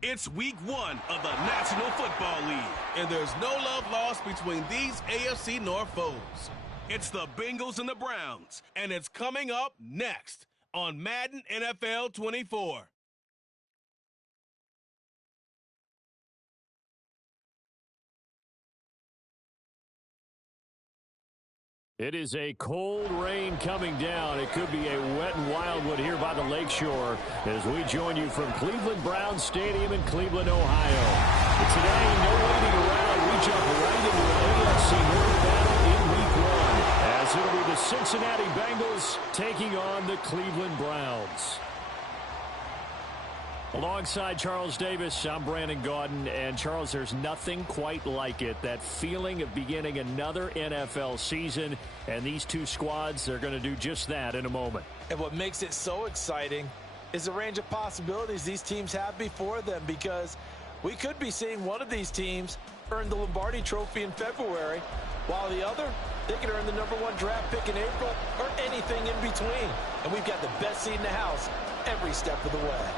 It's week 1 of the National Football League, and there's no love lost between these AFC North foes. It's the Bengals and the Browns, and it's coming up next on Madden NFL 24. It is a cold rain coming down. It could be a wet and wildwood here by the lakeshore as we join you from Cleveland Browns Stadium in Cleveland, Ohio. But today, no waiting around. We jump right into an AFC North battle in Week 1 as it'll be the Cincinnati Bengals taking on the Cleveland Browns. Alongside Charles Davis, I'm Brandon Gaudin. And, Charles, there's nothing quite like it. That feeling of beginning another NFL season. And these two squads, they're going to do just that in a moment. And what makes it so exciting is the range of possibilities these teams have before them, because we could be seeing one of these teams earn the Lombardi Trophy in February, while the other, they could earn the #1 draft pick in April or anything in between. And we've got the best seat in the house every step of the way.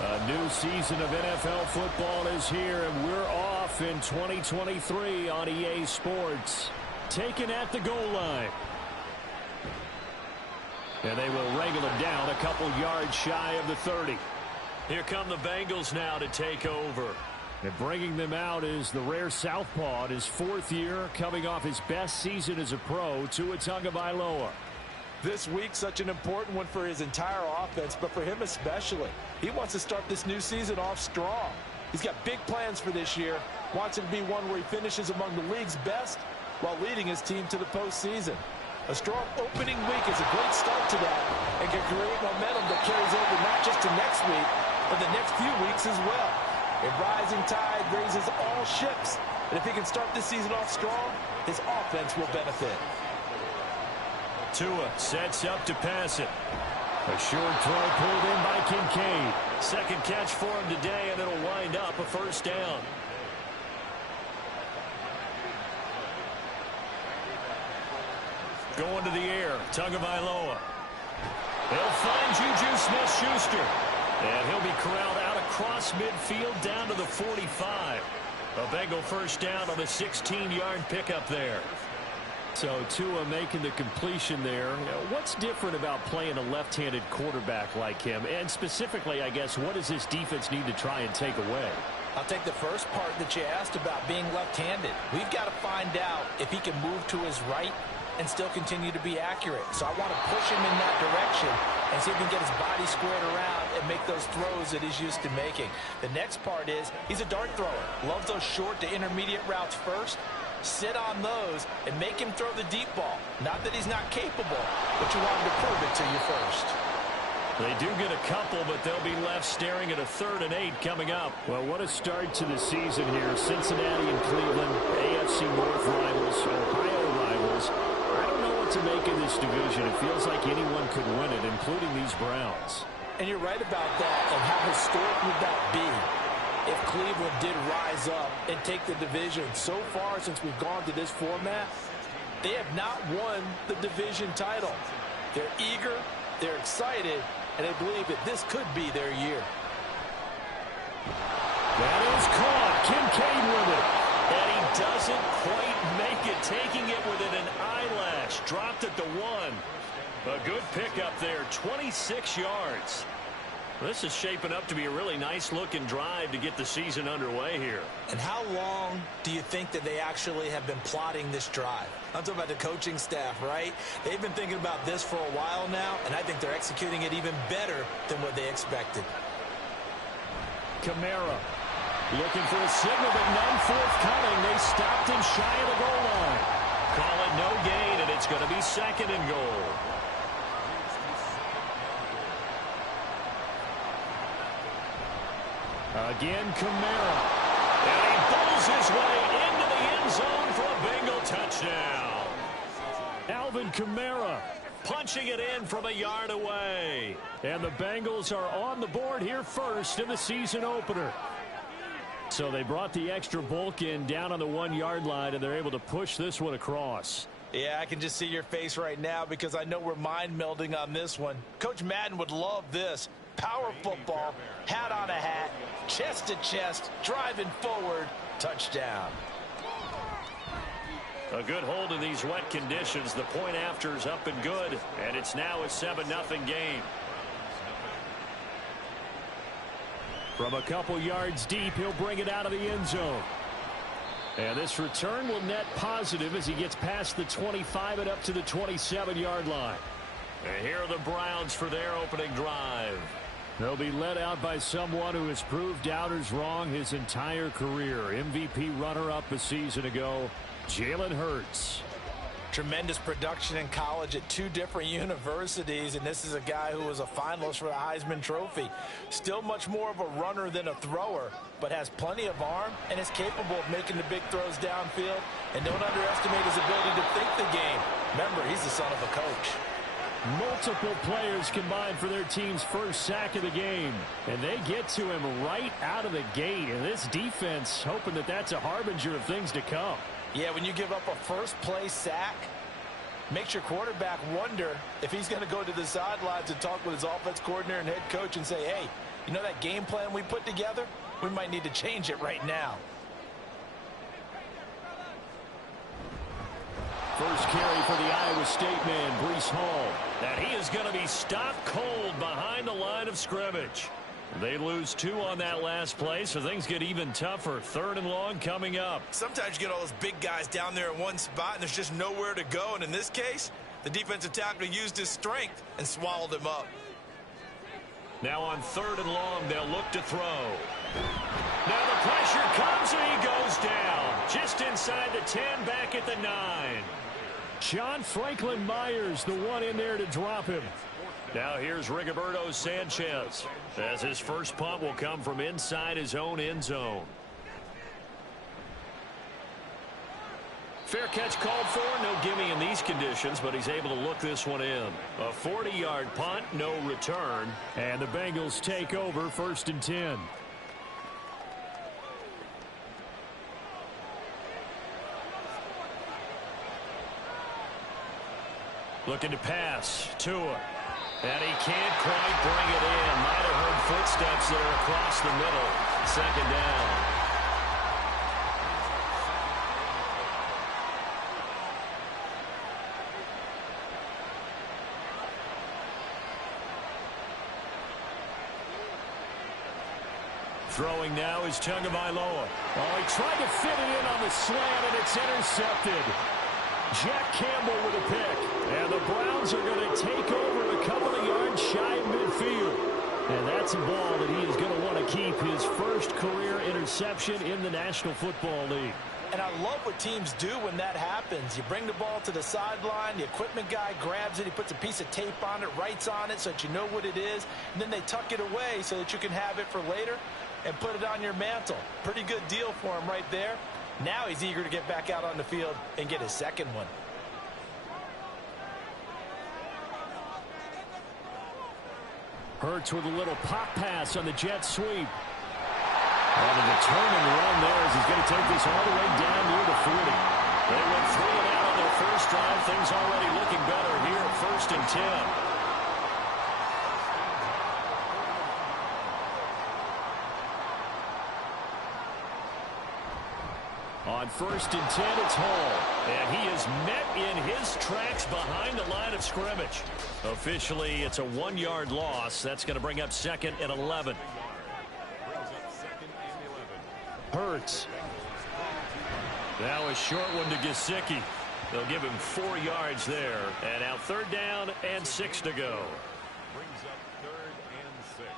A new season of NFL football is here, and we're off in 2023 on EA Sports. Taken at the goal line. And they will wrangle him down a couple yards shy of the 30. Here come the Bengals now to take over. And bringing them out is the rare southpaw in his 4th year, coming off his best season as a pro, Tua Tagovailoa. This week, such an important one for his entire offense, but for him especially. He wants to start this new season off strong. He's got big plans for this year. Wants it to be one where he finishes among the league's best while leading his team to the postseason. A strong opening week is a great start to that and can create momentum that carries over not just to next week, but the next few weeks as well. A rising tide raises all ships, and if he can start this season off strong, his offense will benefit. Tua sets up to pass it. A short throw pulled in by Kincaid. Second catch for him today, and it'll wind up a first down. Going to the air, Tagovailoa. He'll find Juju Smith-Schuster. And he'll be corralled out across midfield down to the 45. A Bengal first down on a 16-yard pickup there. So Tua making the completion there. What's different about playing a left-handed quarterback like him? And specifically, I guess, what does this defense need to try and take away? I'll take the first part that you asked about being left-handed. We've got to find out if he can move to his right and still continue to be accurate. So I want to push him in that direction and see if he can get his body squared around and make those throws that he's used to making. The next part is he's a dart thrower. Loves those short to intermediate routes first. Sit on those and make him throw the deep ball. Not that he's not capable, but you want him to prove it to you first. They do get a couple, but they'll be left staring at a 3rd and 8 coming up. Well, what a start to the season here. Cincinnati and Cleveland, AFC North rivals, Ohio rivals. I don't know what to make of this division. It feels like anyone could win it, including these Browns. And you're right about that. And how historic would that be if Cleveland did rise up and take the division? So far, since we've gone to this format, they have not won the division title. They're eager, they're excited, and they believe that this could be their year. That is caught. Kincaid with it. And he doesn't quite make it, taking it within an eyelash. Dropped at the 1. A good pickup there, 26 yards. This is shaping up to be a really nice-looking drive to get the season underway here. And how long do you think that they actually have been plotting this drive? I'm talking about the coaching staff, right? They've been thinking about this for a while now, and I think they're executing it even better than what they expected. Kamara looking for a signal, but none forthcoming. They stopped him shy of the goal line. Call it no gain, and it's going to be 2nd and goal. Again, Kamara. And he pulls his way into the end zone for a Bengal touchdown. Alvin Kamara punching it in from a yard away. And the Bengals are on the board here first in the season opener. So they brought the extra bulk in down on the 1-yard line, and they're able to push this one across. Yeah, I can just see your face right now because I know we're mind melding on this one. Coach Madden would love this. Power football, hat on a hat, chest to chest, driving forward, touchdown. A good hold in these wet conditions. The point after is up and good, and it's now a 7-0 game. From a couple yards deep, he'll bring it out of the end zone. And this return will net positive as he gets past the 25 and up to the 27-yard line. And here are the Browns for their opening drive. They'll be led out by someone who has proved doubters wrong his entire career. MVP runner-up a season ago, Jalen Hurts. Tremendous production in college at 2 different universities, and this is a guy who was a finalist for the Heisman Trophy. Still much more of a runner than a thrower, but has plenty of arm and is capable of making the big throws downfield. And don't underestimate his ability to think the game. Remember, he's the son of a coach. Multiple players combined for their team's first sack of the game. And they get to him right out of the gate. And this defense hoping that that's a harbinger of things to come. Yeah, when you give up a first-play sack, makes your quarterback wonder if he's going to go to the sidelines and talk with his offense coordinator and head coach and say, hey, You know that game plan we put together? We might need to change it right now. First carry for the Iowa State man, Breece Hall. And he is going to be stopped cold behind the line of scrimmage. They lose 2 on that last play, so things get even tougher. 3rd and long coming up. Sometimes you get all those big guys down there in one spot, and there's just nowhere to go. And in this case, the defensive tackle used his strength and swallowed him up. Now on 3rd and long, they'll look to throw. Now the pressure comes, and he goes down. Just inside the 10, back at the 9. John Franklin Myers, the one in there to drop him. Now here's Rigoberto Sanchez, as his first punt will come from inside his own end zone. Fair catch called for, no gimme in these conditions, but he's able to look this one in. A 40-yard punt, no return, and the Bengals take over 1st and 10. Looking to pass, Tua. And he can't quite bring it in. Might have heard footsteps there across the middle. 2nd down. Throwing now is Tagovailoa. Oh, he tried to fit it in on the slant, and it's intercepted. Jack Campbell with a pick. And the Browns are going to take over a couple of yards shy of midfield. And that's a ball that he is going to want to keep, his first career interception in the National Football League. And I love what teams do when that happens. You bring the ball to the sideline, the equipment guy grabs it, he puts a piece of tape on it, writes on it so that you know what it is, and then they tuck it away so that you can have it for later and put it on your mantle. Pretty good deal for him right there. Now he's eager to get back out on the field and get his second one. Hurts with a little pop pass on the jet sweep. And the turn and run there as he's going to take this all the way down near the 40. They went 3 and out on their first drive. Things already looking better here at 1st and 10. On 1st and 10, it's Hall. And he is met in his tracks behind the line of scrimmage. Officially, it's a 1-yard loss. That's going to bring up 2nd and 11. Hurts. Now a short one to Gesicki. They'll give him 4 yards there. And now 3rd down and 6 to go. Brings up 3rd and 6.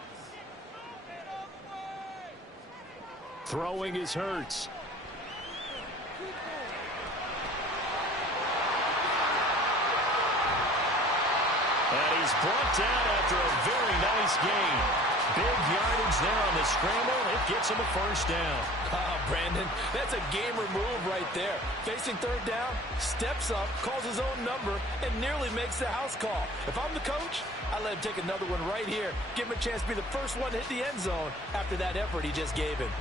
Throwing is Hurts. And he's brought down after a very nice gain. Big yardage there on the scramble. It gets him a 1st down. Brandon, that's a gamer move right there. Facing 3rd down, steps up, calls his own number, and nearly makes the house call. If I'm the coach, I let him take another one right here. Give him a chance to be the first one to hit the end zone after that effort he just gave him.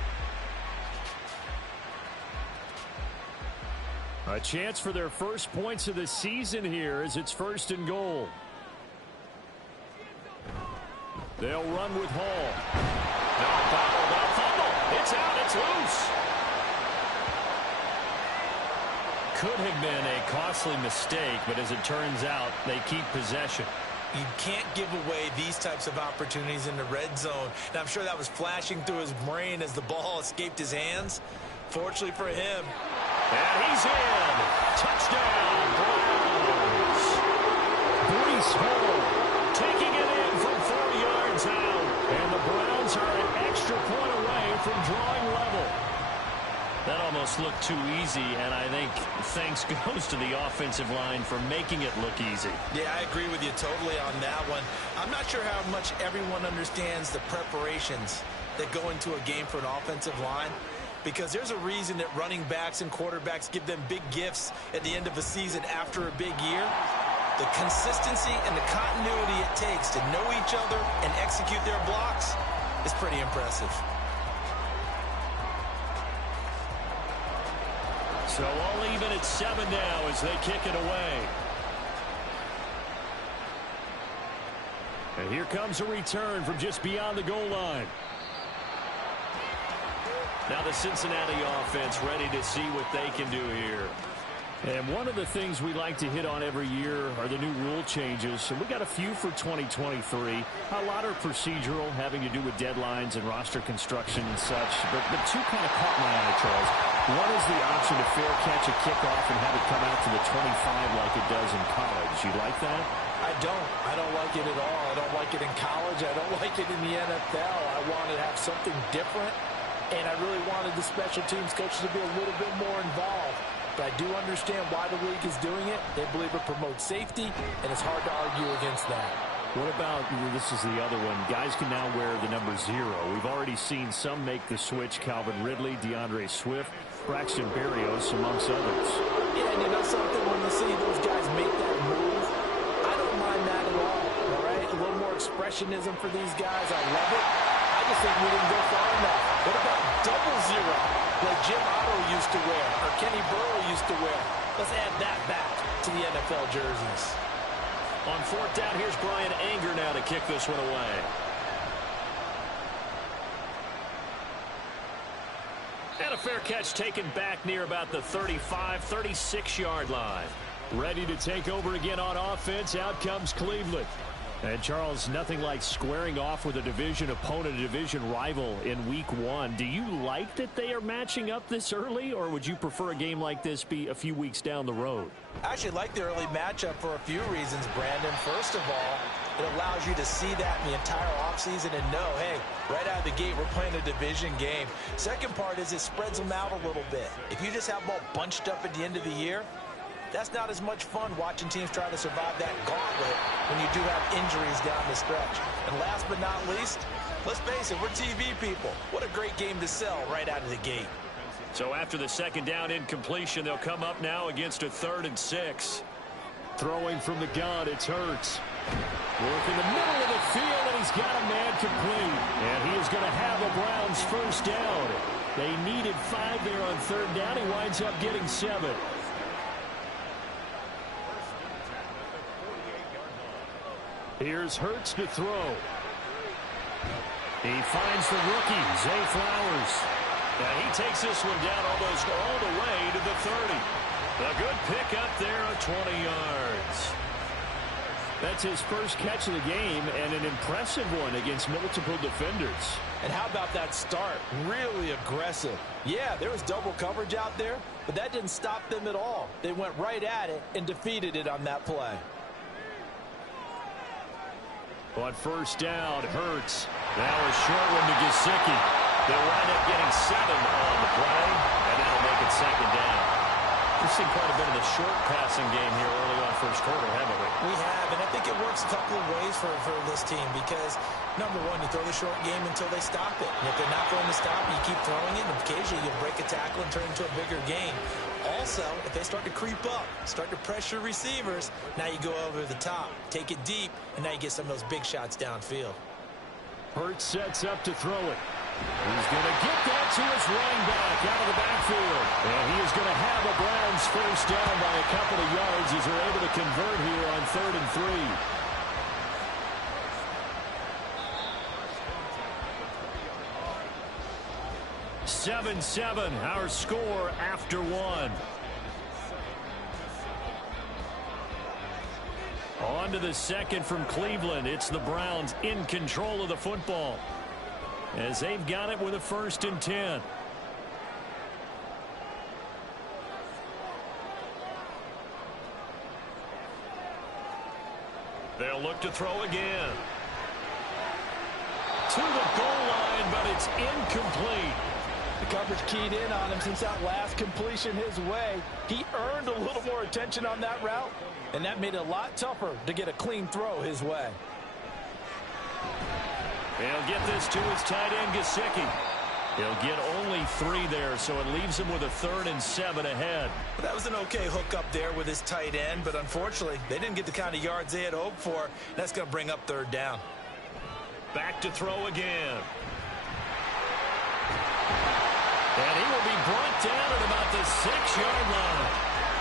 A chance for their first points of the season here as it's 1st and goal. They'll run with Hall. Now fumble. It's out. It's loose. Could have been a costly mistake, but as it turns out, they keep possession. You can't give away these types of opportunities in the red zone. Now, I'm sure that was flashing through his brain as the ball escaped his hands. Fortunately for him. And he's in. Touchdown, Browns. Breece Hall taking it in from 4 yards out. And the Browns are an extra point away from drawing level. That almost looked too easy, and I think thanks goes to the offensive line for making it look easy. Yeah, I agree with you totally on that one. I'm not sure how much everyone understands the preparations that go into a game for an offensive line, because there's a reason that running backs and quarterbacks give them big gifts at the end of a season after a big year. The consistency and the continuity it takes to know each other and execute their blocks is pretty impressive. So all even at 7 now as they kick it away. And here comes a return from just beyond the goal line. Now the Cincinnati offense ready to see what they can do here. And one of the things we like to hit on every year are the new rule changes. And we got a few for 2023. A lot are procedural, having to do with deadlines and roster construction and such. But two kind of caught my eye, Charles. One is the option to fair catch a kickoff and have it come out to the 25 like it does in college. You like that? I don't like it at all. I don't like it in college. I don't like it in the NFL. I want to have something different. And I really wanted the special teams coaches to be a little bit more involved. But I do understand why the league is doing it. They believe it promotes safety, and it's hard to argue against that. What about, this is the other one, guys can now wear the number 0. We've already seen some make the switch, Calvin Ridley, DeAndre Swift, Braxton Berrios, amongst others. Yeah, and you know something, when you see those guys make that move, I don't mind that at all right? A little more expressionism for these guys, I love it. I just think we didn't go far enough. What about double 0, like Jim Otto used to wear, or Kenny Burrow used to wear? Let's add that back to the NFL jerseys. On 4th down, here's Brian Anger now to kick this one away. And a fair catch taken back near about the 35, 36-yard line. Ready to take over again on offense. Out comes Cleveland. And, Charles, nothing like squaring off with a division opponent, a division rival in Week 1. Do you like that they are matching up this early, or would you prefer a game like this be a few weeks down the road? I actually like the early matchup for a few reasons, Brandon. First of all, it allows you to see that in the entire offseason and know, hey, right out of the gate, we're playing a division game. Second part is it spreads them out a little bit. If you just have them all bunched up at the end of the year, that's not as much fun watching teams try to survive that gauntlet when you do have injuries down the stretch. And last but not least, let's face it, we're TV people. What a great game to sell right out of the gate. So after the 2nd down incompletion, they'll come up now against a 3rd and 6. Throwing from the gun, it's Hurts. Work in the middle of the field, and he's got a man complete. And he is going to have the Browns first down. They needed 5 there on 3rd down. He winds up getting 7. Here's Hurts to throw. He finds the rookie, Zay Flowers. Now he takes this one down almost all the way to the 30. A good pick up there of 20 yards. That's his first catch of the game, and an impressive one against multiple defenders. And how about that start? Really aggressive. Yeah, there was double coverage out there, but that didn't stop them at all. They went right at it and defeated it on that play. On 1st down, Hurts. Now a short one to Gesicki. They'll wind up getting 7 on the play, and that'll make it 2nd down. We've seen quite a bit of the short passing game here early on first quarter, haven't we? We have, and I think it works a couple of ways for this team because, number one, you throw the short game until they stop it. And if they're not going to stop it, you keep throwing it, and occasionally you'll break a tackle and turn it into a bigger game. Also, if they start to creep up, start to pressure receivers, now you go over the top, take it deep, and now you get some of those big shots downfield. Hurts sets up to throw it. He's going to get that to his running back out of the backfield. And he is going to have a Browns first down by a couple of yards as they're able to convert here on 3rd and 3. 7-7, our score after 1. On to the 2nd from Cleveland. It's the Browns in control of the football as they've got it with a 1st and 10. They'll look to throw again. To the goal line, but it's incomplete. The coverage keyed in on him since that last completion his way. He earned a little more attention on that route, and that made it a lot tougher to get a clean throw his way. He'll get this to his tight end, Gesicki. He'll get only 3 there, so it leaves him with a 3rd and 7 ahead. Well, that was an okay hook up there with his tight end, but unfortunately, they didn't get the kind of yards they had hoped for. That's going to bring up 3rd down. Back to throw again. And he will be brought down at about the 6-yard line.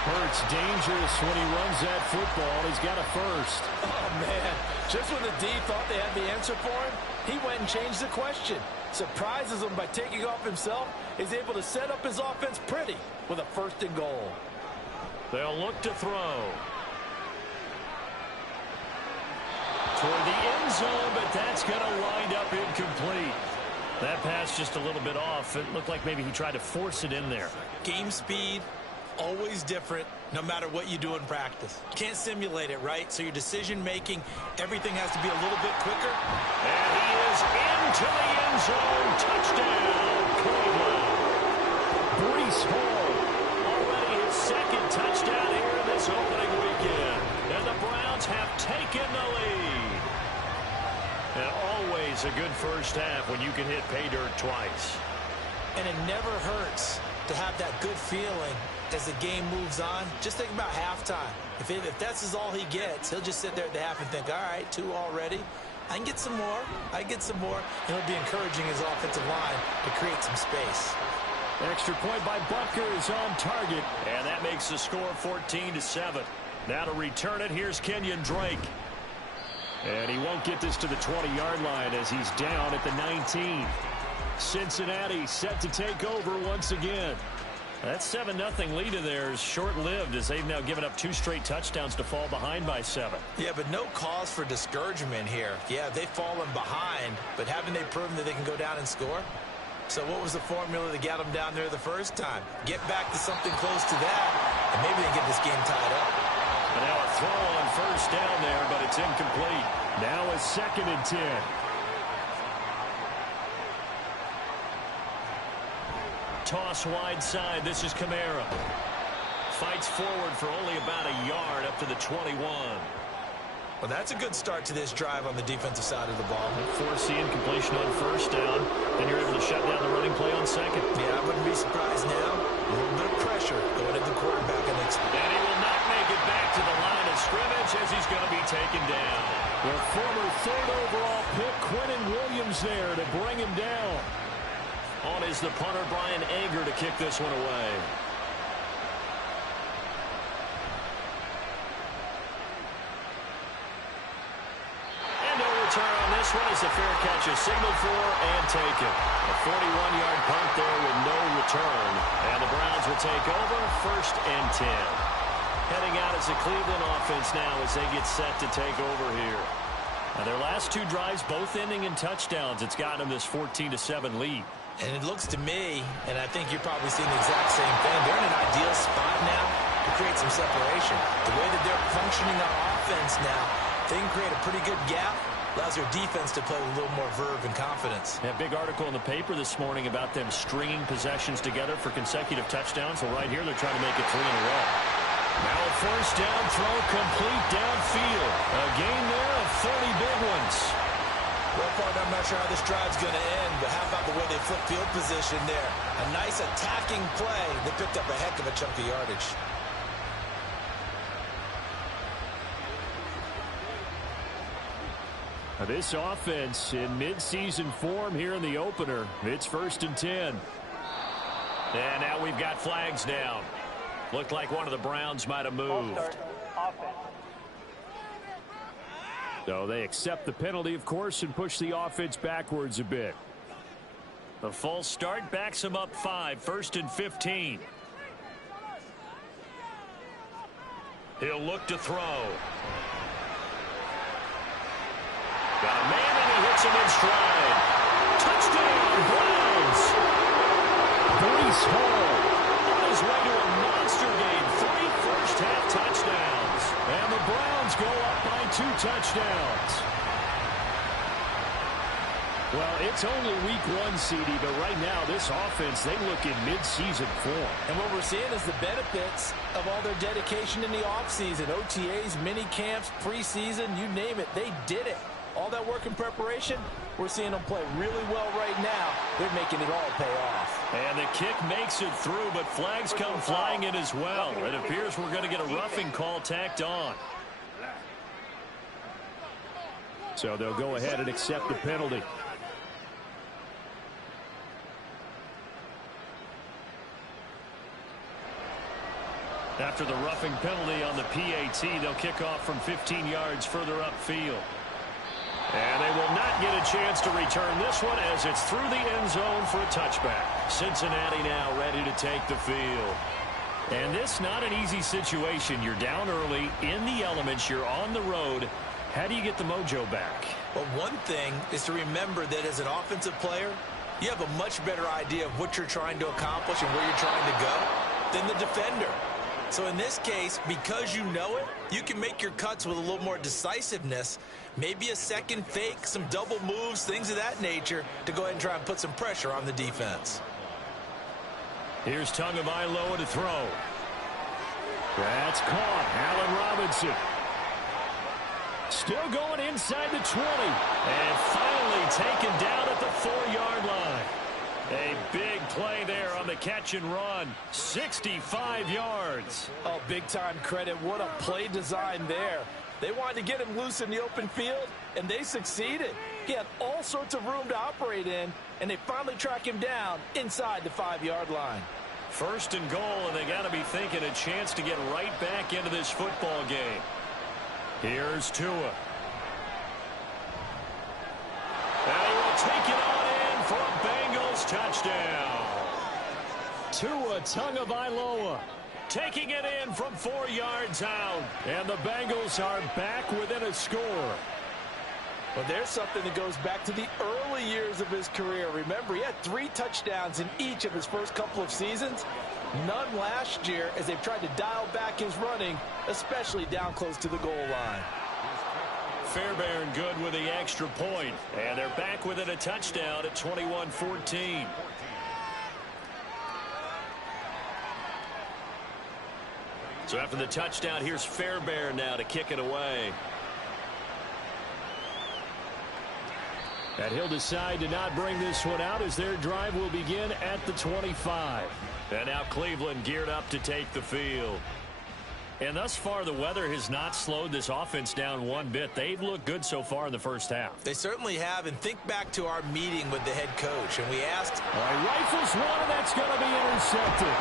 Hurts dangerous when he runs that football. He's got a first. Oh, man. Just when the D thought they had the answer for him, he went and changed the question. Surprises him by taking off himself. Is able to set up his offense pretty with a 1st and goal. They'll look to throw. Toward the end zone, but that's going to wind up incomplete. That pass just a little bit off. It looked like maybe he tried to force it in there. Game speed, always different, no matter what you do in practice. You can't simulate it, right? So your decision-making, everything has to be a little bit quicker. And he is into the end zone. Touchdown, Cleveland. Breece Hall. Already his 2nd touchdown here in this opening weekend. And the Browns have taken the lead. And always a good first half when you can hit pay dirt twice. And it never hurts to have that good feeling as the game moves on. Just think about halftime. If that's all he gets, he'll just sit there at the half and think, all right, 2 already. I can get some more. I get some more. And he'll be encouraging his offensive line to create some space. Extra point by Butker is on target. And that makes the score 14-7. Now to return it, here's Kenyon Drake. And he won't get this to the 20-yard line as he's down at the 19. Cincinnati set to take over once again. That 7-0 lead of theirs short-lived as they've now given up 2 straight touchdowns to fall behind by 7. Yeah, but no cause for discouragement here. Yeah, they've fallen behind, but haven't they proven that they can go down and score? So what was the formula that got them down there the first time? Get back to something close to that, and maybe they get this game tied up. And now a throw on 1st down there, but it's incomplete. Now a 2nd and 10. Toss wide side. This is Kamara. Fights forward for only about a yard up to the 21. Well, that's a good start to this drive on the defensive side of the ball. Force the incompletion on 1st down. Then you're able to shut down the running play on 2nd. Yeah, I wouldn't be surprised now. A little bit of pressure going at the quarterback. And he will not make it back to the line of scrimmage as he's going to be taken down. The former 3rd overall pick, Quentin Williams, there to bring him down. On is the punter, Brian Anger, to kick this one away. And no return on this one as the fair catch is signaled for and taken. A 41-yard punt there with no return. And the Browns will take over 1st and 10. Heading out as the Cleveland offense now as they get set to take over here. Now their last 2 drives both ending in touchdowns. It's gotten them this 14-7 lead. And it looks to me, and I think you're probably seeing the exact same thing, they're in an ideal spot now to create some separation. The way that they're functioning on offense now, they can create a pretty good gap, allows their defense to play with a little more verve and confidence. That big article in the paper this morning about them stringing possessions together for consecutive touchdowns. Well, right here, they're trying to make it 3 in a row. Now a 1st down throw complete downfield. A gain there of 30 big ones. Well, partner, I'm not sure how this drive's going to end, but how about the way they flip field position there? A nice attacking play. They picked up a heck of a chunk of yardage. This offense in midseason form here in the opener. It's 1st and 10. And now we've got flags down. Looked like one of the Browns might have moved. So they accept the penalty, of course, and push the offense backwards a bit. The false start backs him up 5, 1st and 15. He'll look to throw. Got a man and he hits him in stride. Touchdown, Browns. Breece Hall On his way to a monster game. 3 first-half touchdowns. and the Browns go up by 2 touchdowns. Well, it's only week 1, CD, but right now this offense, they look in mid-season form. And what we're seeing is the benefits of all their dedication in the offseason. OTAs, mini camps, preseason, you name it, they did it. All that work and preparation, we're seeing them play really well right now. They're making it all pay off. And the kick makes it through, but flags come flying in as well. It appears we're going to get a roughing call tacked on. So they'll go ahead and accept the penalty. After the roughing penalty on the PAT, they'll kick off from 15 yards further upfield. And they will not get a chance to return this one as it's through the end zone for a touchback. Cincinnati now ready to take the field. And this not an easy situation. You're down early, in the elements, you're on the road. How do you get the mojo back? Well, one thing is to remember that as an offensive player, you have a much better idea of what you're trying to accomplish and where you're trying to go than the defender. So in this case, because you know it, you can make your cuts with a little more decisiveness, maybe a second fake, some double moves, things of that nature, to go ahead and try and put some pressure on the defense. Here's Tagovailoa to throw. That's caught. Allen Robinson. Still going inside the 20. And finally taken down at the 4-yard line. A big play there on the catch and run. 65 yards. Oh, big-time credit. What a play design there. They wanted to get him loose in the open field, and they succeeded. He had all sorts of room to operate in, and they finally track him down inside the 5-yard line. First and goal, and they got to be thinking a chance to get right back into this football game. Here's Tua. And he will take it on in for a Bengals touchdown. Tua Tagovailoa taking it in from 4 yards out. And the Bengals are back within a score. Well, there's something that goes back to the early years of his career. Remember, he had 3 touchdowns in each of his first couple of seasons. None last year as they've tried to dial back his running, especially down close to the goal line. Fairbairn good with the extra point. And they're back within a touchdown at 21-14. So after the touchdown, here's Fairbairn now to kick it away. And he'll decide to not bring this one out as their drive will begin at the 25. And now Cleveland geared up to take the field. And thus far, the weather has not slowed this offense down one bit. They've looked good so far in the first half. They certainly have, and think back to our meeting with the head coach, and we asked... All right, rifles one, and that's going to be intercepted.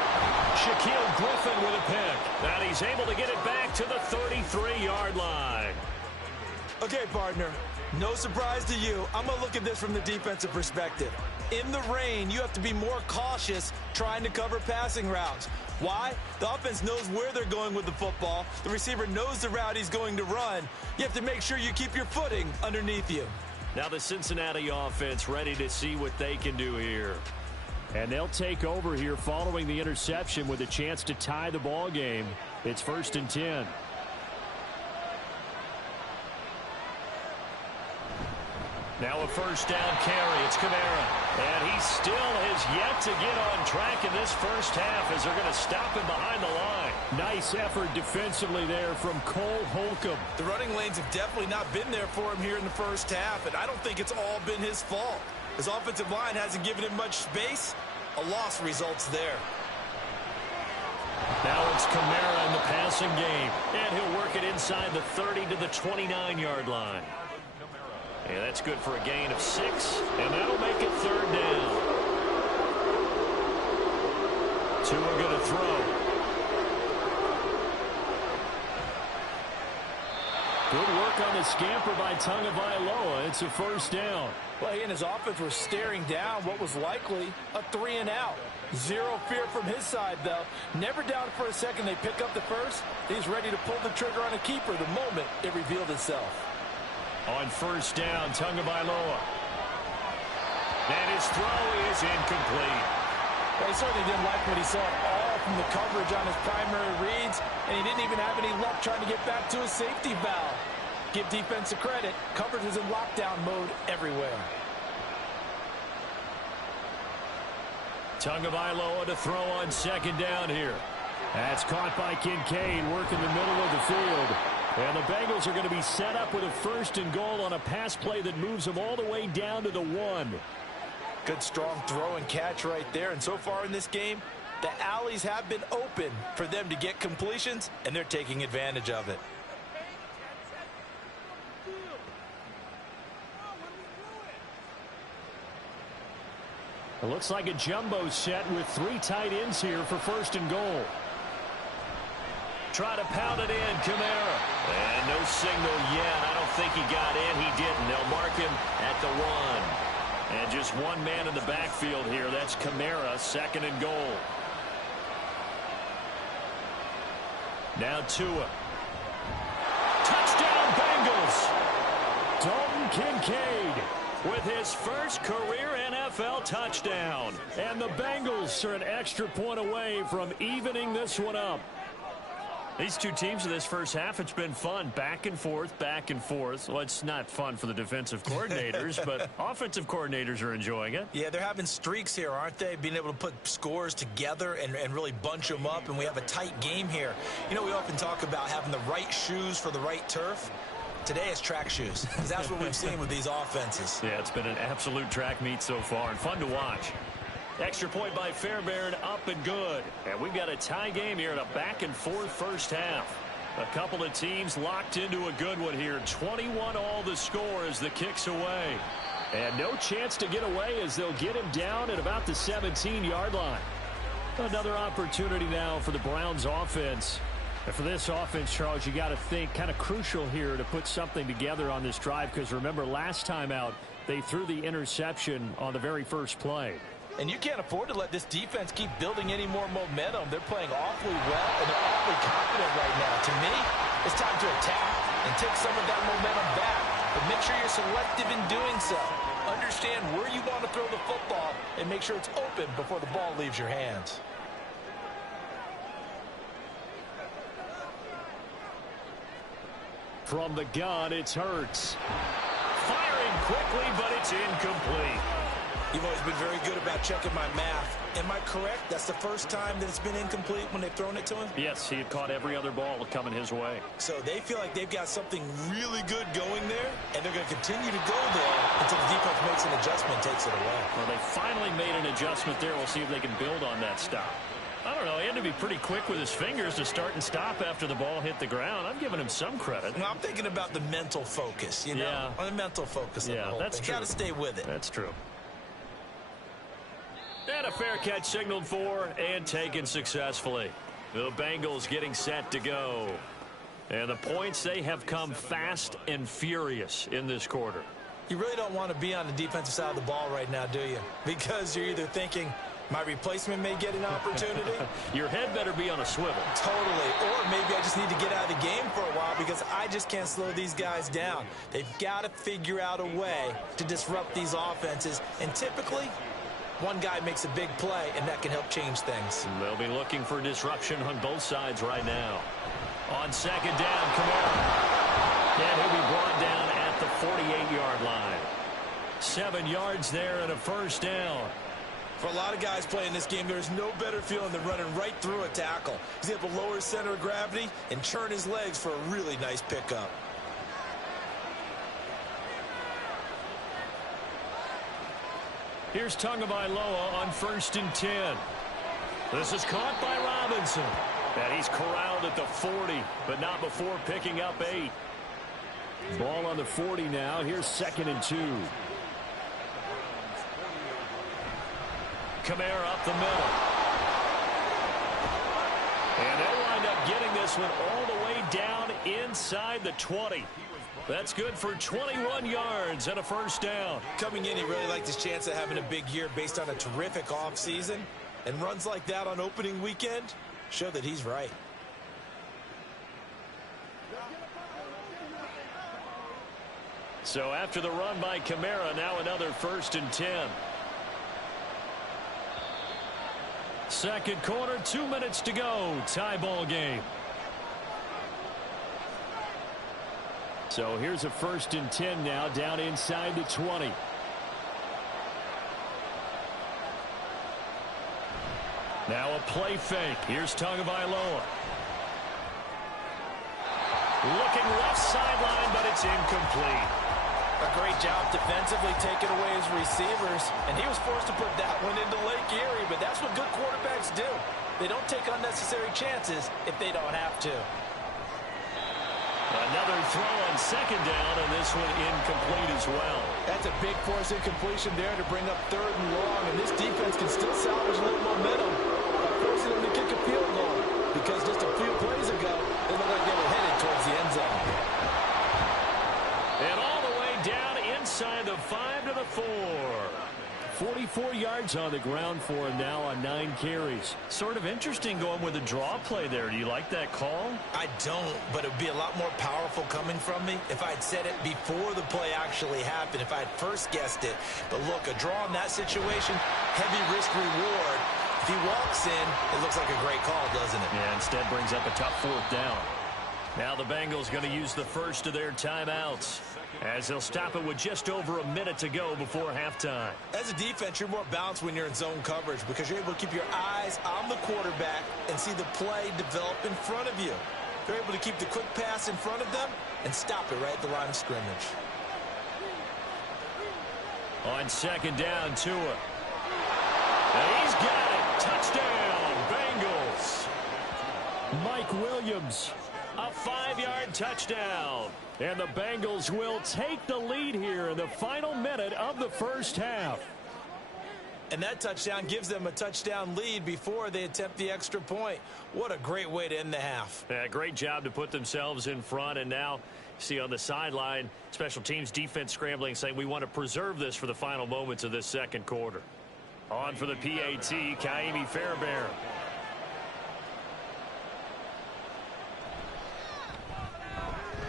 Shaquille Griffin with a pick. And he's able to get it back to the 33-yard line. Okay, partner. No surprise to you. I'm going to look at this from the defensive perspective. In the rain, you have to be more cautious trying to cover passing routes. Why? The offense knows where they're going with the football. The receiver knows the route he's going to run. You have to make sure you keep your footing underneath you. Now the Cincinnati offense ready to see what they can do here. And they'll take over here following the interception with a chance to tie the ball game. It's 1st and 10. Now a first down carry. It's Kamara. And he still has yet to get on track in this first half as they're going to stop him behind the line. Nice effort defensively there from Cole Holcomb. The running lanes have definitely not been there for him here in the first half, and I don't think it's all been his fault. His offensive line hasn't given him much space. A loss results there. Now it's Kamara in the passing game. And he'll work it inside the 30 to the 29-yard line. And that's good for a gain of 6. And that'll make it 3rd down. Tua going to throw. Good work on the scamper by Tagovailoa. It's a 1st down. Well, he and his offense were staring down what was likely a 3-and-out. Zero fear from his side, though. Never down for a second. They pick up the first. He's ready to pull the trigger on a keeper the moment it revealed itself. On 1st down, Tagovailoa. And his throw is incomplete. Well, he certainly didn't like what he saw at all from the coverage on his primary reads, and he didn't even have any luck trying to get back to his safety valve. Give defense a credit. Coverage is in lockdown mode everywhere. Tagovailoa to throw on 2nd down here. That's caught by Kincaid, working the middle of the field. And the Bengals are going to be set up with a 1st and goal on a pass play that moves them all the way down to the 1. Good, strong throw and catch right there. And so far in this game, the alleys have been open for them to get completions, and they're taking advantage of it. It looks like a jumbo set with 3 tight ends here for 1st and goal. try to pound it in. Kamara. And no signal yet. I don't think he got in. He didn't. They'll mark him at the 1. And just one man in the backfield here. That's Kamara, 2nd and goal. Now Tua. Touchdown Bengals. Dalton Kincaid with his first career NFL touchdown. And the Bengals are an extra point away from evening this one up. These two teams in this first half, it's been fun. Back and forth, back and forth. Well, it's not fun for the defensive coordinators, but offensive coordinators are enjoying it. Yeah, they're having streaks here, aren't they? Being able to put scores together and really bunch them up, and we have a tight game here. You know, we often talk about having the right shoes for the right turf. Today it's track shoes, because that's what we've seen with these offenses. Yeah, it's been an absolute track meet so far, and fun to watch. Extra point by Fairbairn, up and good. And we've got a tie game here in a back-and-forth first half. A couple of teams locked into a good one here. 21 all the score as the kick's away. And no chance to get away as they'll get him down at about the 17-yard line. Another opportunity now for the Browns offense. And for this offense, Charles, you got to think kind of crucial here to put something together on this drive, because remember last time out they threw the interception on the very first play. And you can't afford to let this defense keep building any more momentum. They're playing awfully well, and they're awfully confident right now. To me, it's time to attack and take some of that momentum back. But make sure you're selective in doing so. Understand where you want to throw the football and make sure it's open before the ball leaves your hands. From the gun, it's Hurts. Firing quickly, but it's incomplete. You've always been very good about checking my math. Am I correct? That's the first time that it's been incomplete when they've thrown it to him? Yes, he had caught every other ball coming his way. So they feel like they've got something really good going there, and they're going to continue to go there until the defense makes an adjustment and takes it away. Well, they finally made an adjustment there. We'll see if they can build on that stop. I don't know. He had to be pretty quick with his fingers to start and stop after the ball hit the ground. I'm giving him some credit. Well, I'm thinking about the mental focus, you know? Yeah. On the mental focus of the whole that's thing. true. Got to stay with it. That's true. And a fair catch signaled for and taken successfully. The Bengals getting set to go. And the points, they have come fast and furious in this quarter. You really don't want to be on the defensive side of the ball right now, do you? Because you're either thinking, my replacement may get an opportunity. Your head better be on a swivel. Totally. Or maybe I just need to get out of the game for a while because I just can't slow these guys down. They've got to figure out a way to disrupt these offenses. And typically, one guy makes a big play, and that can help change things. They'll be looking for disruption on both sides right now. On second down, Kamara. And he'll be brought down at the 48-yard line. 7 yards there and a first down. For a lot of guys playing this game, there's no better feeling than running right through a tackle. He's able to lower his center of gravity and churn his legs for a really nice pickup. Here's Tagovailoa on 1st and 10. This is caught by Robinson. And he's corralled at the 40, but not before picking up 8. Ball on the 40 now. Here's 2nd and 2. Kamara up the middle. And they'll wind up getting this one all the way down inside the 20. That's good for 21 yards and a first down. Coming in, he really liked his chance of having a big year based on a terrific offseason. And runs like that on opening weekend show that he's right. So after the run by Kamara, now another 1st and 10. Second quarter, 2 minutes to go. Tie ball game. So here's a 1st and 10 now, down inside the 20. Now a play fake. Here's Tagovailoa. Looking left sideline, but it's incomplete. A great job defensively taking away his receivers, and he was forced to put that one into Lake Erie, but that's what good quarterbacks do. They don't take unnecessary chances if they don't have to. Another throw on second down, and this one incomplete as well. That's a big force incompletion there to bring up 3rd and long, and this defense can still salvage a little momentum by forcing them to kick a field goal. because just a few plays ago, they looked like they were headed towards the end zone. And all the way down inside the 5 to the 4. 44 yards on the ground for him now on 9 carries. Sort of interesting going with a draw play there. Do you like that call? I don't, but it would be a lot more powerful coming from me if I had said it before the play actually happened, if I had first guessed it. But look, a draw in that situation, heavy risk reward. If he walks in, it looks like a great call, doesn't it? Yeah, instead brings up a tough 4th down. Now the Bengals going to use the first of their timeouts as they'll stop it with just over a minute to go before halftime. As a defense, you're more balanced when you're in zone coverage because you're able to keep your eyes on the quarterback and see the play develop in front of you. They're able to keep the quick pass in front of them and stop it right at the line of scrimmage. On 2nd down, Tua. And he's got it. Touchdown, Bengals. Mike Williams. A 5-yard touchdown. And the Bengals will take the lead here in the final minute of the first half. And that touchdown gives them a touchdown lead before they attempt the extra point. What a great way to end the half. Yeah, great job to put themselves in front. And now, see on the sideline, special teams defense scrambling, saying we want to preserve this for the final moments of this second quarter. On for the PAT, Kaimi Fairbairn.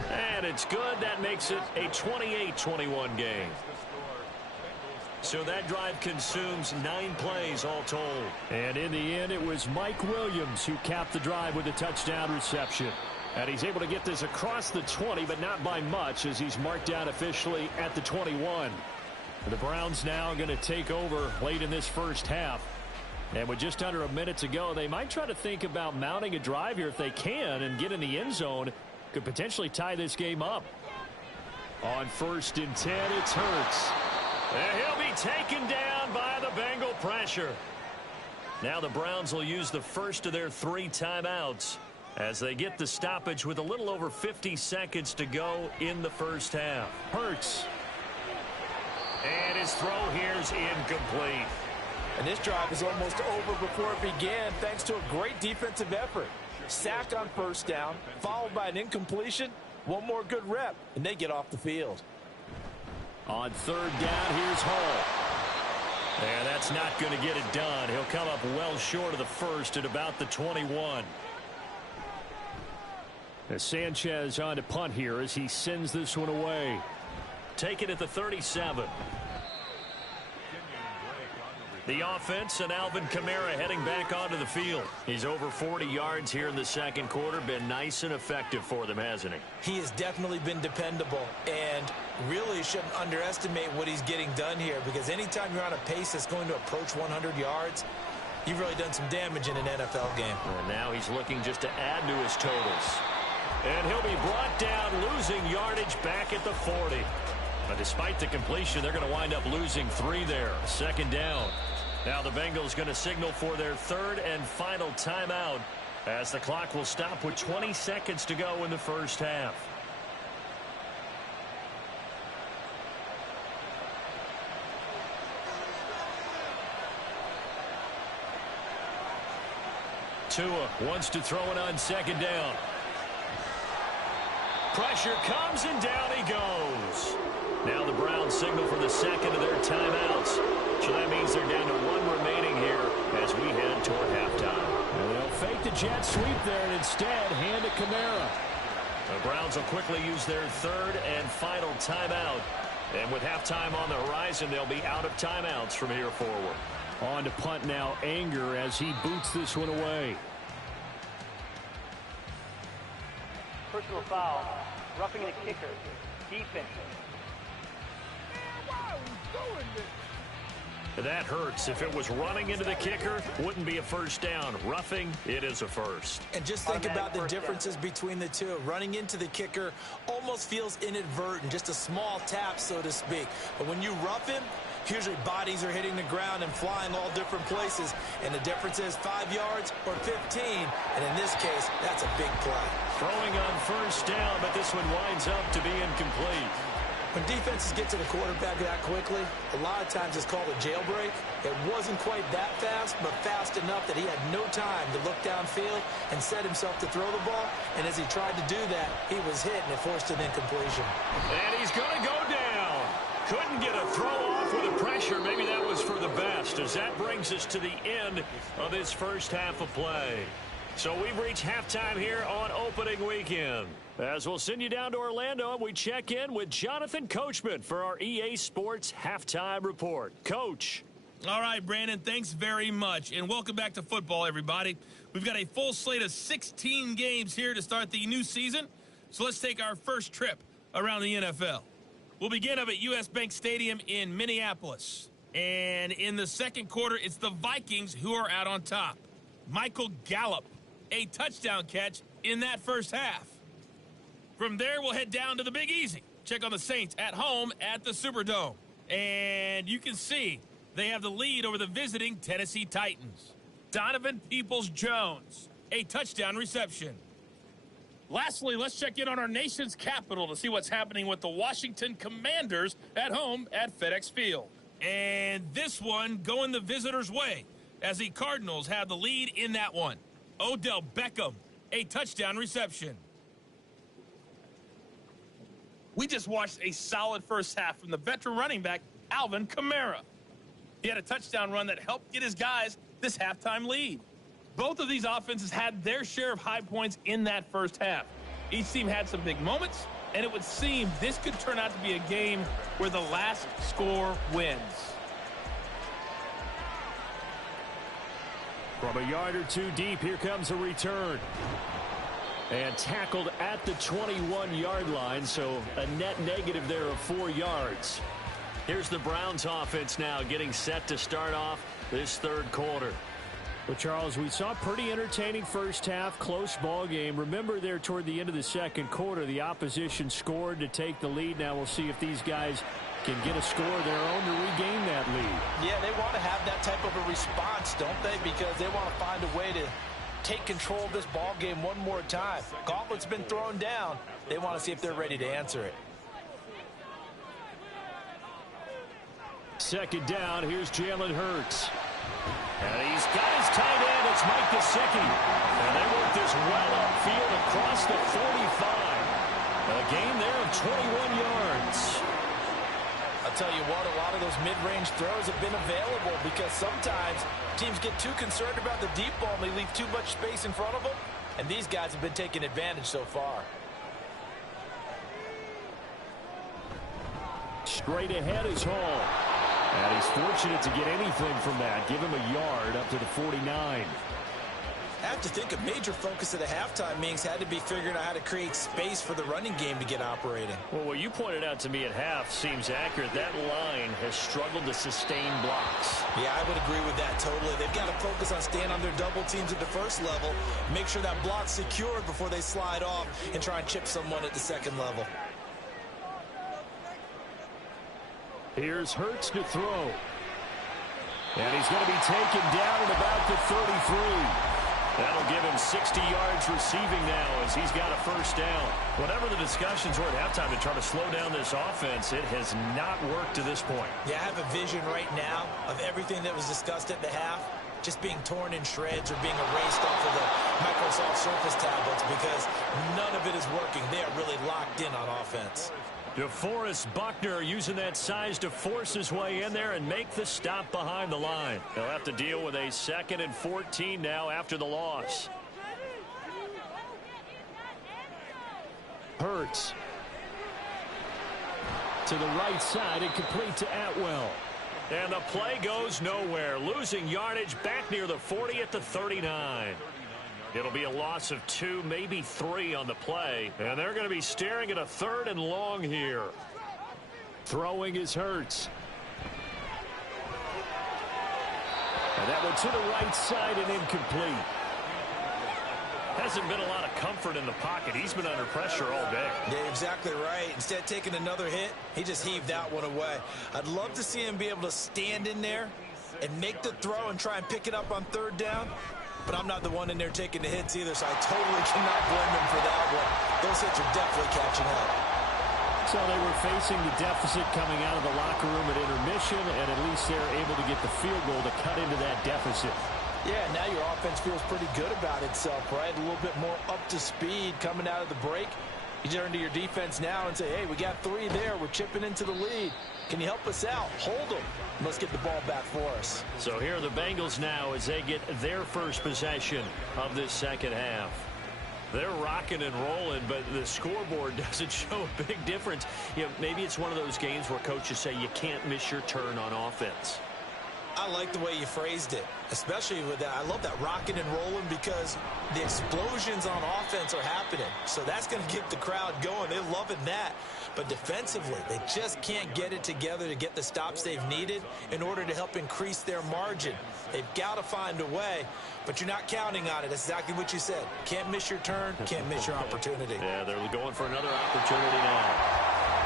And it's good. That makes it a 28-21 game. So that drive consumes 9 plays all told. And in the end, it was Mike Williams who capped the drive with a touchdown reception. And he's able to get this across the 20, but not by much, as he's marked down officially at the 21. The Browns now going to take over late in this first half. And with just under a minute to go, they might try to think about mounting a drive here if they can and get in the end zone. Could potentially tie this game up. On 1st and 10, it's Hurts. And he'll be taken down by the Bengal pressure. Now the Browns will use the first of their 3 timeouts as they get the stoppage with a little over 50 seconds to go in the first half. Hurts. And his throw here's incomplete. And this drive is almost over before it began thanks to a great defensive effort. Sack on 1st down, followed by an incompletion. One more good rep, and they get off the field. On 3rd down, here's Hall. And that's not going to get it done. He'll come up well short of the first at about the 21. As Sanchez on to punt here as he sends this one away. Take it at the 37. The offense and Alvin Kamara heading back onto the field. He's over 40 yards here in the second quarter. Been nice and effective for them, hasn't he? He has definitely been dependable and really shouldn't underestimate what he's getting done here because anytime you're on a pace that's going to approach 100 yards, you've really done some damage in an NFL game. And now he's looking just to add to his totals. And he'll be brought down, losing yardage back at the 40. But despite the completion, they're going to wind up losing 3 there. 2nd down. Now the Bengals going to signal for their 3rd and final timeout as the clock will stop with 20 seconds to go in the first half. Tua wants to throw it on 2nd down. Pressure comes and down he goes. Now the Browns signal for the 2nd of their timeouts. So that means they're down to 1 remaining here as we head toward halftime. And they'll fake the jet sweep there and instead hand it Kamara. The Browns will quickly use their 3rd and final timeout. And with halftime on the horizon, they'll be out of timeouts from here forward. On to punt now, Anger as he boots this one away. Personal foul, roughing the kicker, defense. That hurts. If it was running into the kicker, wouldn't be a first down. Roughing, it is a first. And just think about the differences between the two. Running into the kicker almost feels inadvertent, just a small tap, so to speak. But when you rough him, usually bodies are hitting the ground and flying all different places. And the difference is 5 yards or 15. And in this case, that's a big play. Throwing on 1st down, but this one winds up to be incomplete. When defenses get to the quarterback that quickly, a lot of times it's called a jailbreak. It wasn't quite that fast, but fast enough that he had no time to look downfield and set himself to throw the ball. And as he tried to do that, he was hit, and it forced an incompletion. And he's going to go down. Couldn't get a throw off with the pressure. Maybe that was for the best, as that brings us to the end of this first half of play. So we've reached halftime here on opening weekend. As we'll send you down to Orlando, we check in with Jonathan Coachman for our EA Sports Halftime Report. Coach. All right, Brandon, thanks very much. And welcome back to football, everybody. We've got a full slate of 16 games here to start the new season. So let's take our first trip around the NFL. We'll begin up at US Bank Stadium in Minneapolis. And in the second quarter, it's the Vikings who are out on top. Michael Gallup, a touchdown catch in that first half. From there, we'll head down to the Big Easy. Check on the Saints at home at the Superdome. And you can see they have the lead over the visiting Tennessee Titans. Donovan Peoples-Jones, a touchdown reception. Lastly, let's check in on our nation's capital to see what's happening with the Washington Commanders at home at FedEx Field. And this one going the visitors' way as the Cardinals have the lead in that one. Odell Beckham, a touchdown reception. We just watched a solid first half from the veteran running back, Alvin Kamara. He had a touchdown run that helped get his guys this halftime lead. Both of these offenses had their share of high points in that first half. Each team had some big moments, and it would seem this could turn out to be a game where the last score wins. From a yard or two deep, here comes a return. And tackled at the 21-yard line, so a net negative there of 4 yards. Here's the Browns offense now getting set to start off this third quarter. Well, Charles, we saw a pretty entertaining first half, close ball game. Remember there toward the end of the second quarter, the opposition scored to take the lead. Now we'll see if these guys can get a score of their own to regain that lead. Yeah, they want to have that type of a response, don't they? Because they want to find a way to take control of this ball game one more time. Gauntlet's been thrown down. They want to see if they're ready to answer it. Second down, here's Jalen Hurts. And he's got his tight end. It's Mike Gesicki. And they work this well upfield across the 45. A gain there of 21 yards. I'll tell you what, a lot of those mid-range throws have been available because sometimes teams get too concerned about the deep ball and they leave too much space in front of them. And these guys have been taking advantage so far. Straight ahead is Hall. And he's fortunate to get anything from that. Give him a yard up to the 49. I have to think a major focus of the halftime meetings had to be figuring out how to create space for the running game to get operating. Well, what you pointed out to me at half seems accurate. That line has struggled to sustain blocks. Yeah, I would agree with that totally. They've got to focus on staying on their double teams at the first level, make sure that block's secured before they slide off and try and chip someone at the second level. Here's Hurts to throw. And he's going to be taken down at about the 33. That'll give him 60 yards receiving now as he's got a first down. Whatever the discussions were at halftime to try to slow down this offense, it has not worked to this point. Yeah, I have a vision right now of everything that was discussed at the half just being torn in shreds or being erased off of the Microsoft Surface tablets because none of it is working. They are really locked in on offense. DeForest Buckner using that size to force his way in there and make the stop behind the line. He'll have to deal with a 2nd and 14 now after the loss. Hurts to the right side and complete to Atwell. And the play goes nowhere. Losing yardage back near the 40 at the 39. It'll be a loss of 2, maybe 3 on the play. And they're going to be staring at a 3rd and long here. Throwing is Hurts. And that one to the right side and incomplete. Hasn't been a lot of comfort in the pocket. He's been under pressure all day. Yeah, exactly right. Instead of taking another hit, he just heaved that one away. I'd love to see him be able to stand in there and make the throw and try and pick it up on 3rd down. But I'm not the one in there taking the hits either, so I totally cannot blame him for that one. Those hits are definitely catching up. So they were facing the deficit coming out of the locker room at intermission, and at least they're able to get the field goal to cut into that deficit. Yeah, now your offense feels pretty good about itself, right? A little bit more up to speed coming out of the break. You turn to your defense now and say, hey, we got 3 there. We're chipping into the lead. Can you help us out? Hold them. Let's get the ball back for us. So here are the Bengals now as they get their first possession of this second half. They're rocking and rolling, but the scoreboard doesn't show a big difference. You know, maybe it's one of those games where coaches say you can't miss your turn on offense. I like the way you phrased it, especially with that. I love that rocking and rolling because the explosions on offense are happening. So that's going to get the crowd going. They're loving that. But defensively, they just can't get it together to get the stops they've needed in order to help increase their margin. They've got to find a way, but you're not counting on it. That's exactly what you said. Can't miss your turn, can't miss your opportunity. Yeah, they're going for another opportunity now.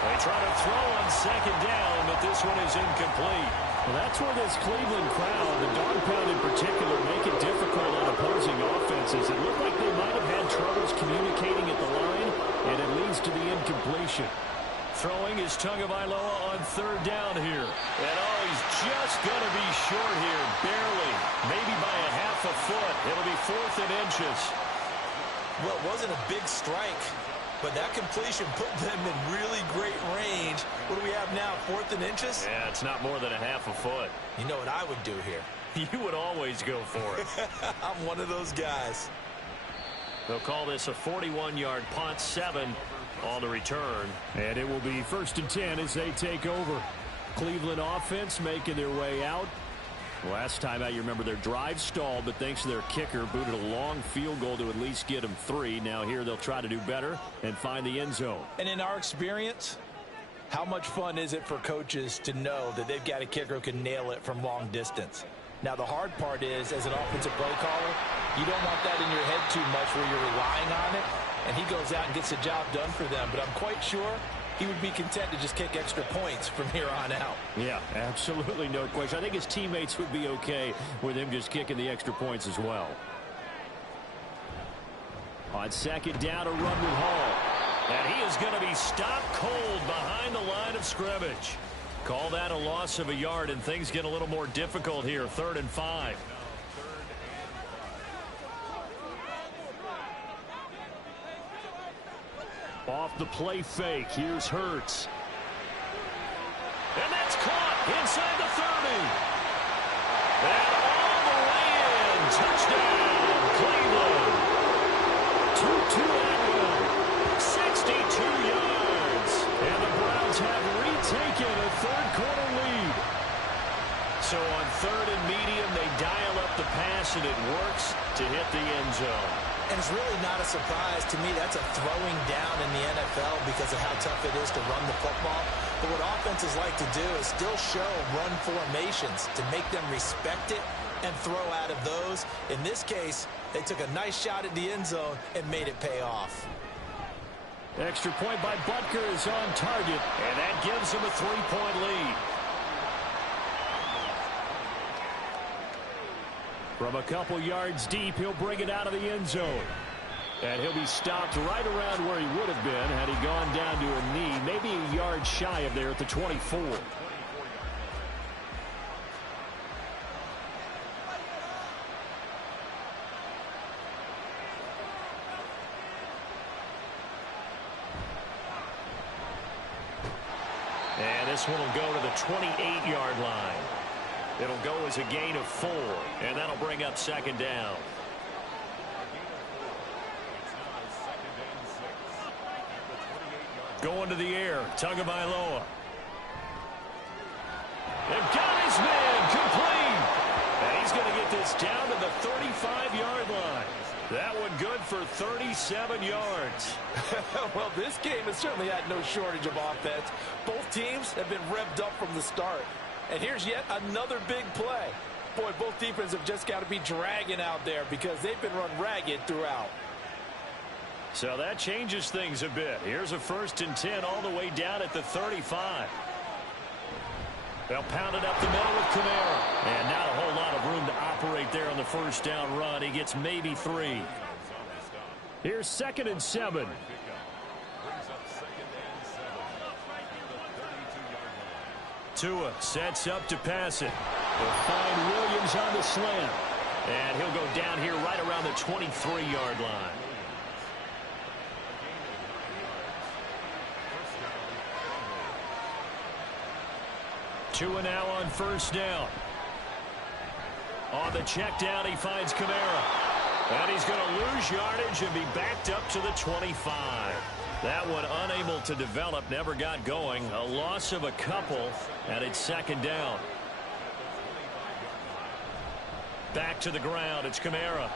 They try to throw on second down, but this one is incomplete. Well, that's where this Cleveland crowd, the dog pound in particular, make it difficult on opposing offenses. It looked like they might have had troubles communicating at the line, and it leads to the incompletion. Throwing is Tagovailoa on third down here. And oh, he's just going to be short here, barely. Maybe by a half a foot. It'll be 4th and inches. Well, it wasn't a big strike, but that completion put them in really great range. What do we have now, 4th and inches? Yeah, it's not more than a half a foot. You know what I would do here? You would always go for it. I'm one of those guys. They'll call this a 41-yard punt, 7 on the return. And it will be 1st and 10 as they take over. Cleveland offense making their way out. Last time out, you remember their drive stalled, but thanks to their kicker, booted a long field goal to at least get them 3. Now here they'll try to do better and find the end zone. And in our experience, how much fun is it for coaches to know that they've got a kicker who can nail it from long distance? Now, the hard part is, as an offensive play caller, you don't want that in your head too much where you're relying on it, and he goes out and gets the job done for them. But I'm quite sure he would be content to just kick extra points from here on out. Yeah, absolutely no question. I think his teammates would be okay with him just kicking the extra points as well. On second down, a run with Hall. And he is going to be stopped cold behind the line of scrimmage. Call that a loss of a yard, and things get a little more difficult here. 3rd and 5. Off the play fake, here's Hurts. And that's caught inside the 30. And all the way in. Touchdown, Cleveland. 2-2 and 62 yards. And the Browns have retaken a third-quarter lead. So on 3rd and medium, they dial up the pass, and it works to hit the end zone. And it's really not a surprise to me. That's a throwing down in the NFL because of how tough it is to run the football. But what offenses like to do is still show run formations to make them respect it and throw out of those. In this case, they took a nice shot at the end zone and made it pay off. Extra point by Butker is on target. And that gives them a 3-point lead. From a couple yards deep, he'll bring it out of the end zone. And he'll be stopped right around where he would have been had he gone down to a knee, maybe a yard shy of there at the 24. And this one will go to the 28-yard line. It'll go as a gain of 4, and that'll bring up 2nd down. Going to the air, Tagovailoa. And got his man complete. And he's going to get this down to the 35-yard line. That one good for 37 yards. Well, this game has certainly had no shortage of offense. Both teams have been revved up from the start. And here's yet another big play. Boy, both defenses have just got to be dragging out there because they've been run ragged throughout. So that changes things a bit. Here's a 1st and 10 all the way down at the 35. They'll pound it up the middle with Kamara. And not a whole lot of room to operate there on the 1st down run. He gets maybe 3. Here's 2nd and 7. Tua sets up to pass it. They'll find Williams on the slant. And he'll go down here right around the 23-yard line. Tua now on first down. On the check down, he finds Kamara. And he's going to lose yardage and be backed up to the 25. That one unable to develop, never got going. A loss of a couple, and it's second down. Back to the ground, it's Kamara.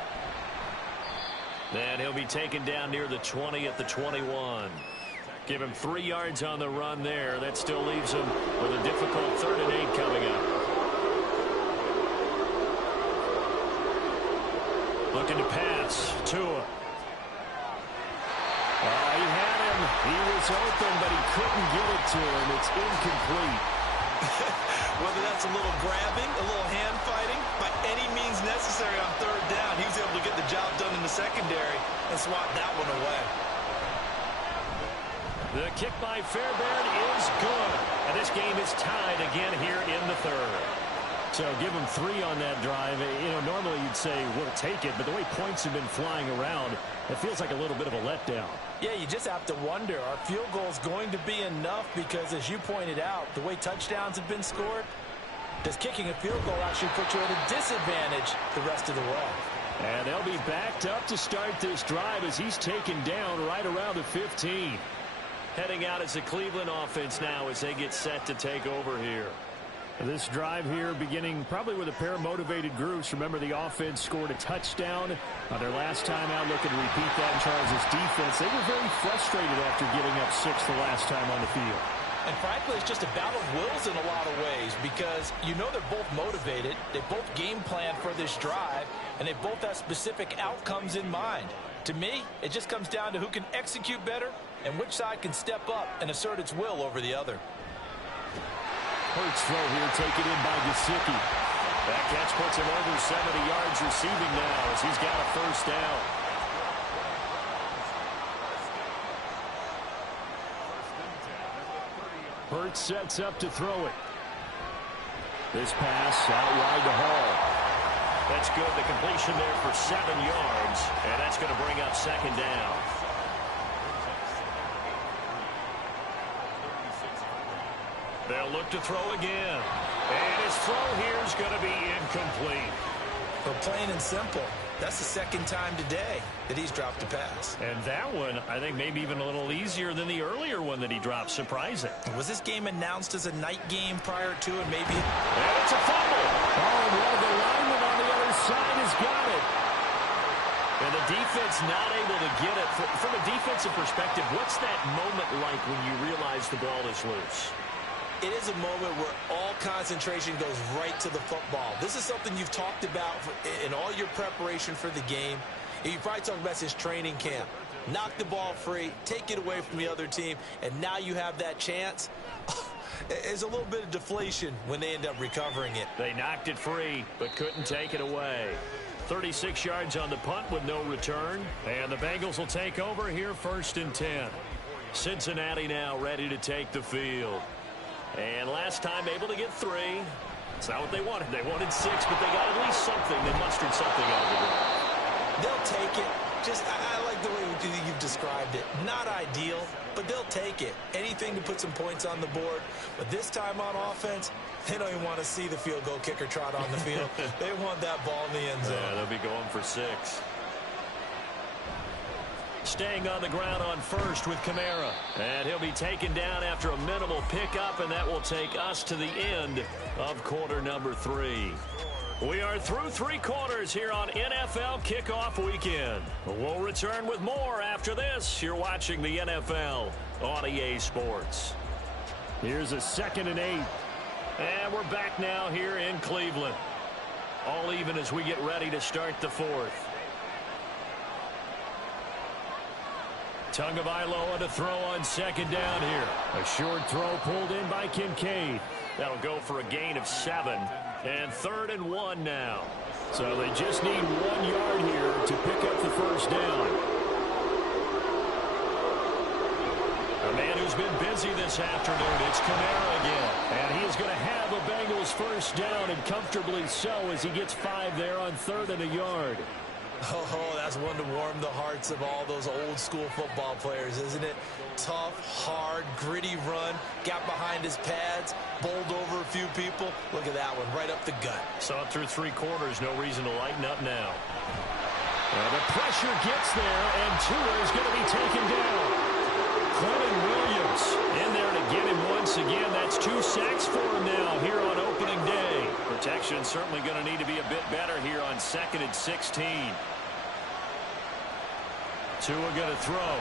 Then he'll be taken down near the 20 at the 21. Give him 3 yards on the run there. That still leaves him with a difficult 3rd and 8 coming up. Looking to pass. Tua. He had him. He was open, but he couldn't get it to him. It's incomplete. Whether that's a little grabbing, a little hand fighting, by any means necessary on 3rd down, he was able to get the job done in the secondary and swat that one away. The kick by Fairbairn is good. And this game is tied again here in the 3rd. So give him 3 on that drive. You know, normally you'd say we'll take it, but the way points have been flying around, it feels like a little bit of a letdown. Yeah, you just have to wonder, are field goals going to be enough? Because as you pointed out, the way touchdowns have been scored, does kicking a field goal actually put you at a disadvantage the rest of the way? And they'll be backed up to start this drive as he's taken down right around the 15. Heading out as the Cleveland offense now as they get set to take over here. This drive here beginning probably with a pair of motivated groups. Remember, the offense scored a touchdown on their last time out. Looking to repeat that in Charles' defense. They were very frustrated after giving up 6 the last time on the field. And frankly, it's just a battle of wills in a lot of ways because you know they're both motivated. They both game plan for this drive, and they both have specific outcomes in mind. To me, it just comes down to who can execute better and which side can step up and assert its will over the other. Hurts throw here, taken in by Gesicki. That catch puts him over 70 yards receiving now as he's got a first down. Hurts sets up to throw it. This pass out wide to Hall. That's good. The completion there for 7 yards, and that's going to bring up second down. They'll look to throw again. And his throw here is going to be incomplete. For plain and simple, that's the second time today that he's dropped a pass. And that one, I think, maybe even a little easier than the earlier one that he dropped. Surprising. Was this game announced as a night game prior to, and maybe... And it's a fumble. Oh, and one of the linemen on the other side has got it. And the defense not able to get it. From a defensive perspective, what's that moment like when you realize the ball is loose? It is a moment where all concentration goes right to the football. This is something you've talked about in all your preparation for the game. You probably talked about this training camp. Knock the ball free, take it away from the other team, and now you have that chance. There's a little bit of deflation when they end up recovering it. They knocked it free, but couldn't take it away. 36 yards on the punt with no return. And the Bengals will take over here 1st and 10. Cincinnati now ready to take the field. And last time able to get 3. It's not what they wanted. They wanted 6, but they got at least something. They mustered something out of the ground. They'll take it. I like the way you've described it. Not ideal, but they'll take it. Anything to put some points on the board. But this time on offense, they don't even want to see the field goal kicker trot on the field. They want that ball in the end zone. Yeah, they'll be going for 6. Staying on the ground on first with Kamara. And he'll be taken down after a minimal pickup, and that will take us to the end of quarter number 3. We are through 3 quarters here on NFL Kickoff Weekend. We'll return with more after this. You're watching the NFL on EA Sports. Here's a 2nd and 8. And we're back now here in Cleveland. All even as we get ready to start the 4th. Tagovailoa to throw on 2nd down here. A short throw pulled in by Kincaid. That'll go for a gain of 7. And 3rd and 1 now. So they just need 1 yard here to pick up the first down. A man who's been busy this afternoon, it's Kamara again. And he is going to have a Bengals first down, and comfortably so, as he gets 5 there on 3rd and a yard. Oh, that's one to warm the hearts of all those old school football players, isn't it? Tough, hard, gritty run, got behind his pads, bowled over a few people. Look at that one, right up the gut. Saw it through 3 quarters, no reason to lighten up now. The pressure gets there, and Tua is going to be taken down. Quentin Williams in there to get him once again. That's 2 sacks for him now here on opening day. Protection certainly going to need to be a bit better here on 2nd and 16. Tua going to throw.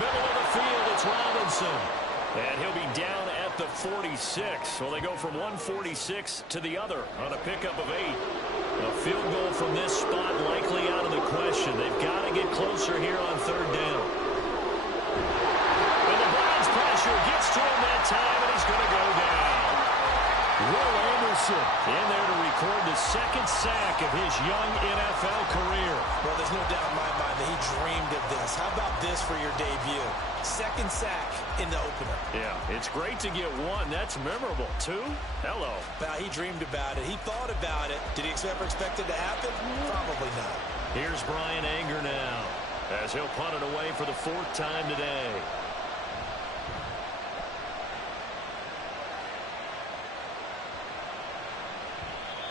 Middle of the field, it's Robinson. And he'll be down at the 46. So they go from 146 to the other on a pickup of 8. A field goal from this spot likely out of the question. They've got to get closer here on 3rd down. And the Browns pressure gets to him that time, and he's going to go down. Will Anderson in there to record the 2nd sack of his young NFL career. Well, there's no doubt in my mind that he dreamed of this. How about this for your debut? 2nd sack in the opener. Yeah, it's great to get 1. That's memorable. 2? Hello. Well, he dreamed about it. He thought about it. Did he ever expect it to happen? Probably not. Here's Brian Anger now, as he'll punt it away for the 4th time today.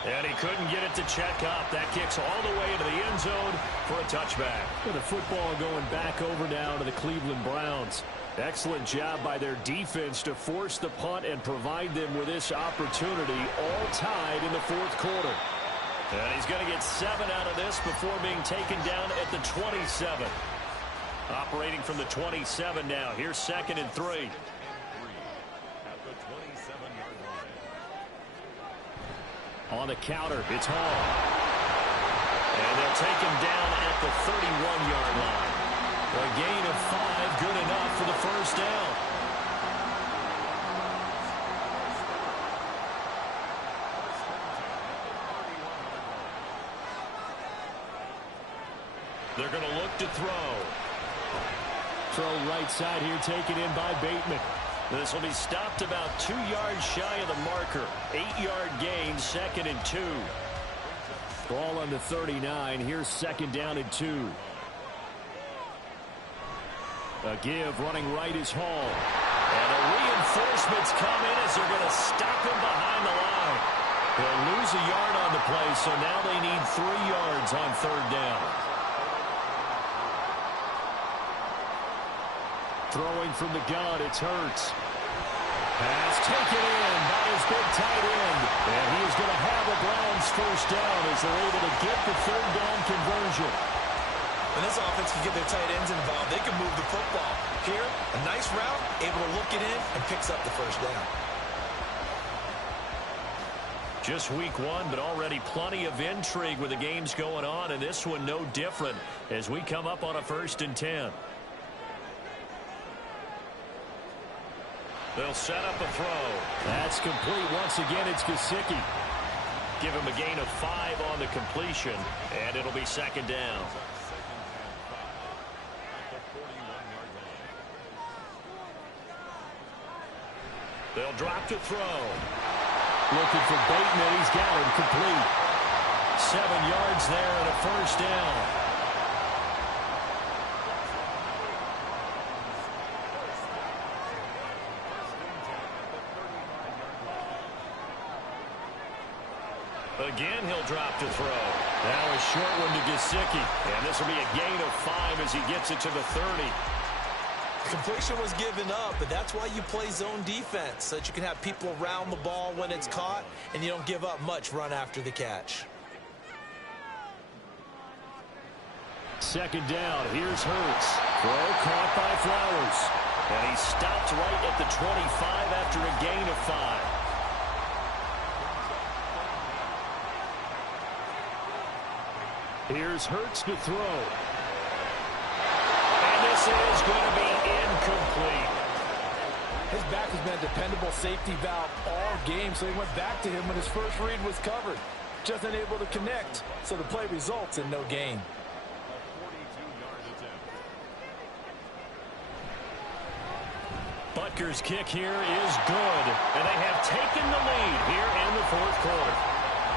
And he couldn't get it to check up. That kicks all the way into the end zone for a touchback. With the football going back over now to the Cleveland Browns. Excellent job by their defense to force the punt and provide them with this opportunity, all tied in the 4th quarter. And he's going to get 7 out of this before being taken down at the 27. Operating from the 27 now. Here's 2nd and 3. On the counter, it's Hall. And they'll take him down at the 31-yard line. A gain of 5, good enough for the first down. They're going to look to throw. Throw right side here, taken in by Bateman. This will be stopped about 2 yards shy of the marker. 8-yard gain, 2nd and 2. Ball on the 39. Here's 2nd down and 2. A give running right is Hall. And the reinforcements come in as they're going to stop him behind the line. They'll lose a yard on the play, so now they need 3 yards on 3rd down. Throwing from the gun, it's Hurts. Pass taken in by his big tight end. And he is going to have a Browns first down as they're able to get the 3rd down conversion. When this offense can get their tight ends involved, they can move the football. Here, a nice route, able to look it in, and picks up the first down. Just week 1, but already plenty of intrigue with the games going on, and this one no different as we come up on a 1st and 10. They'll set up a throw. That's complete. Once again, it's Gesicki. Give him a gain of 5 on the completion, and it'll be 2nd down. They'll drop to throw. Looking for Bateman. He's got him complete. 7 yards there and a first down. Again, he'll drop to throw. Now a short one to Gesicki. And this will be a gain of 5 as he gets it to the 30. Completion was given up, but that's why you play zone defense, so that you can have people around the ball when it's caught, and you don't give up much run after the catch. 2nd down. Here's Hurts. Throw caught by Flowers. And he stopped right at the 25 after a gain of 5. Here's Hurts to throw. And this is going to be incomplete. His back has been a dependable safety valve all game, so he went back to him when his first read was covered. Just unable to connect, so the play results in no gain. Butker's kick here is good, and they have taken the lead here in the fourth quarter.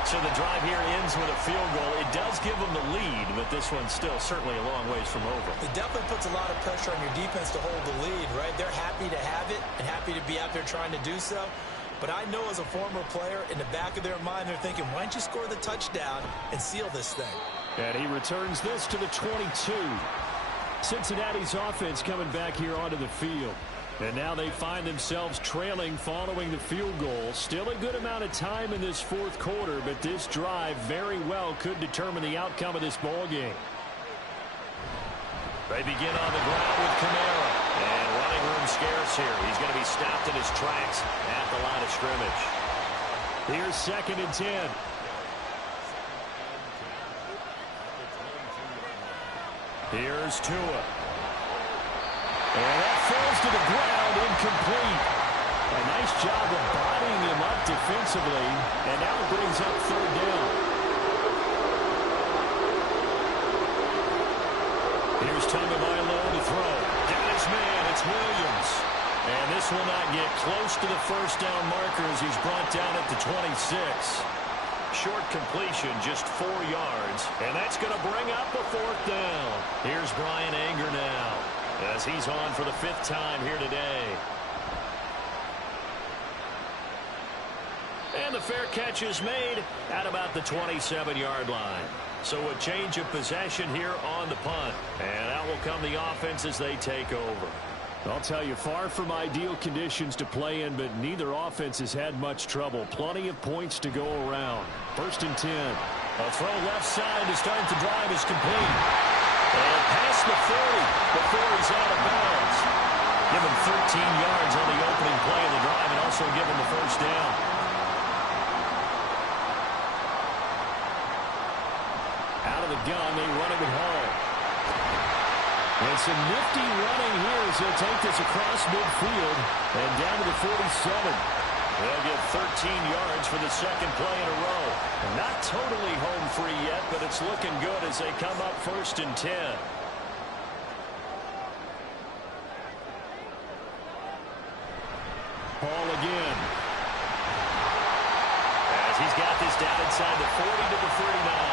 So the drive here ends with a field goal. It does give them the lead, but this one's still certainly a long ways from over. It definitely puts a lot of pressure on your defense to hold the lead, right? They're happy to have it and happy to be out there trying to do so. But I know as a former player, in the back of their mind, they're thinking, why don't you score the touchdown and seal this thing? And he returns this to the 22. Cincinnati's offense coming back here onto the field. And now they find themselves trailing following the field goal. Still a good amount of time in this fourth quarter, but this drive very well could determine the outcome of this ball game. They begin on the ground with Kamara. And running room scarce here. He's going to be stopped in his tracks at the line of scrimmage. Here's 2nd and 10. Here's Tua. And that falls to the ground, incomplete. A nice job of bodying him up defensively, and now it brings up 3rd down. Here's Tagovailoa to throw. Got his man, it's Williams. And this will not get close to the first down marker as he's brought down at the 26. Short completion, just 4 yards. And that's going to bring up a 4th down. Here's Brian Anger now, as he's on for the 5th time here today. And the fair catch is made at about the 27-yard line. So a change of possession here on the punt. And out will come the offense as they take over. I'll tell you, far from ideal conditions to play in, but neither offense has had much trouble. Plenty of points to go around. 1st and 10. A throw left side to start the drive is complete. And past the 40 before he's out of bounds. Give him 13 yards on the opening play of the drive and also give him the 1st down. Out of the gun, they run it with Hall. And some nifty running here as he'll take this across midfield and down to the 47. They'll get 13 yards for the 2nd play in a row. And not totally home free yet, but it's looking good as they come up 1st and 10. Hall again. As he's got this down inside the 40 to the 39.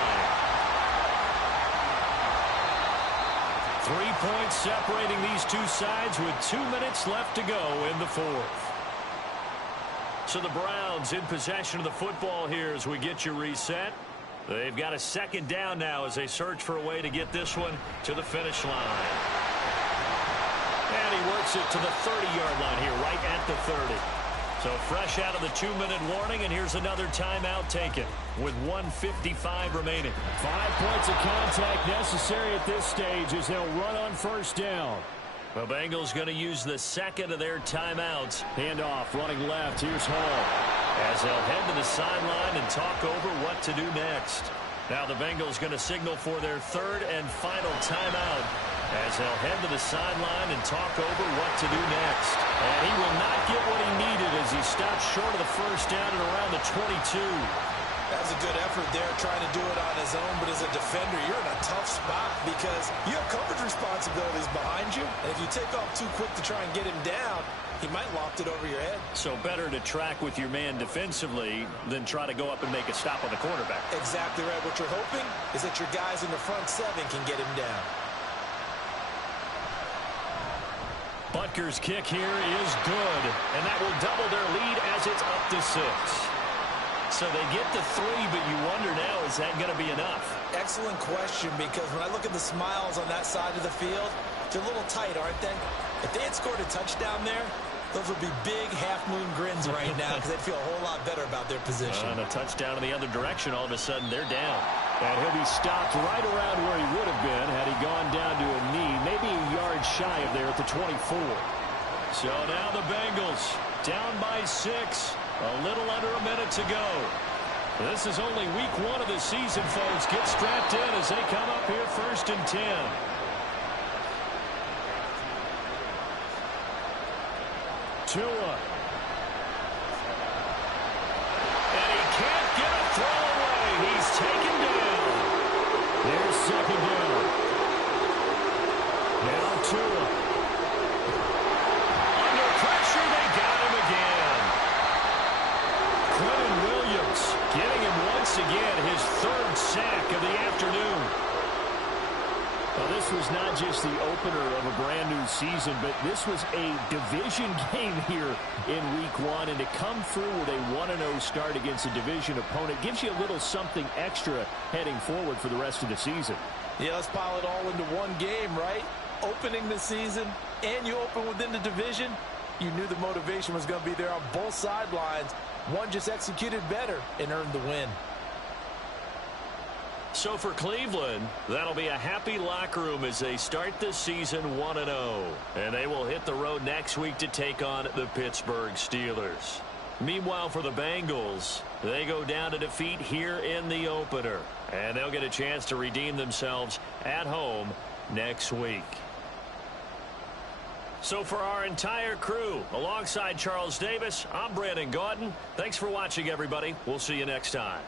3 points separating these two sides with 2 minutes left to go in the 4th. So the Browns in possession of the football here as we get you reset. They've got a 2nd down now as they search for a way to get this one to the finish line. And he works it to the 30-yard line here, right at the 30. So fresh out of the 2-minute warning, and here's another timeout taken with 1:55 remaining. 5 points of contact necessary at this stage as they'll run on 1st down. The Bengals going to use the 2nd of their timeouts. Handoff, running left. Here's Hall. As they'll head to the sideline and talk over what to do next. Now the Bengals going to signal for their 3rd and final timeout. As they'll head to the sideline and talk over what to do next. And he will not get what he needed as he stops short of the 1st down at around the 22. That was a good effort there trying to do it on his own, but as a defender, you're in a tough spot because you have coverage responsibilities behind you. And if you take off too quick to try and get him down, he might loft it over your head. So better to track with your man defensively than try to go up and make a stop on the quarterback. Exactly right. What you're hoping is that your guys in the front 7 can get him down. Butker's kick here is good, and that will double their lead as it's up to 6. So they get the 3, but you wonder now, is that going to be enough? Excellent question, because when I look at the smiles on that side of the field, they're a little tight, aren't they? If they had scored a touchdown there, those would be big half-moon grins right now because they'd feel a whole lot better about their position. And a touchdown in the other direction, all of a sudden they're down. And he'll be stopped right around where he would have been had he gone down to a knee, maybe a yard shy of there at the 24. So now the Bengals down by 6, a little under a minute to go. This is only week 1 of the season, folks. Get strapped in as they come up here 1st and 10. Tua. And he can't get a throw away. He's taken down. There's 2nd down. Now Tua. Under pressure. Quinton Williams getting him once again his third sack of the afternoon. Well, this was not just the opener of a brand new season, but this was a division game here in week one. And to come through with a 1-0 start against a division opponent gives you a little something extra heading forward for the rest of the season. Yeah, let's pile it all into one game, right? Opening the season, and you open within the division. You knew the motivation was going to be there on both sidelines. One just executed better and earned the win. So for Cleveland, that'll be a happy locker room as they start this season 1-0. And they will hit the road next week to take on the Pittsburgh Steelers. Meanwhile, for the Bengals, they go down to defeat here in the opener. And they'll get a chance to redeem themselves at home next week. So for our entire crew, alongside Charles Davis, I'm Brandon Gaudin. Thanks for watching, everybody. We'll see you next time.